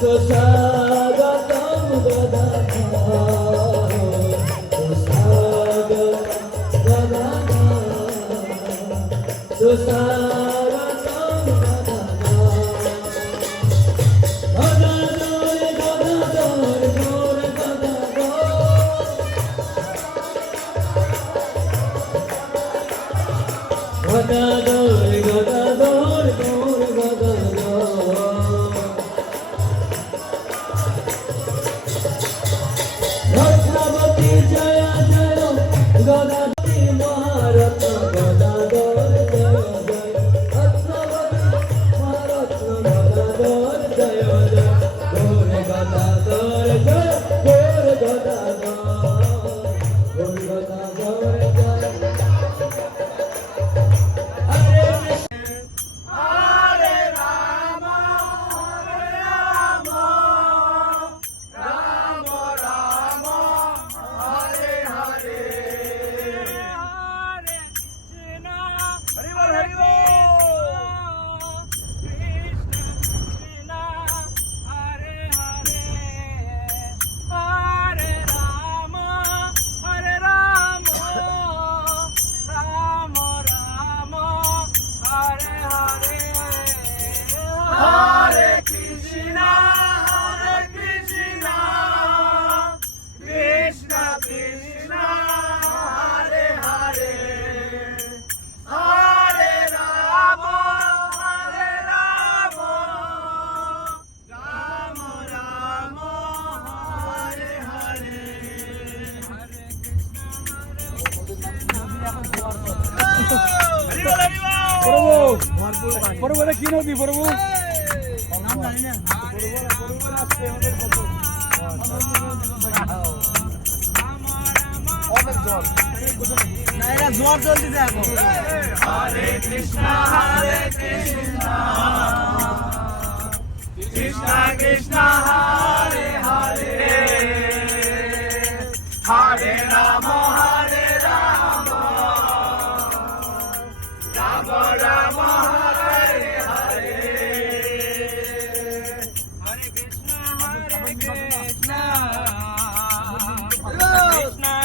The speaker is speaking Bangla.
সুস্বাগতম গদাধর প্রভু এটা কি নদী প্রভু জোয়ার চলতেছে এখন Hare Krishna, Hare Krishna, Krishna Krishna, Hare Hare, Hare Rama, Hare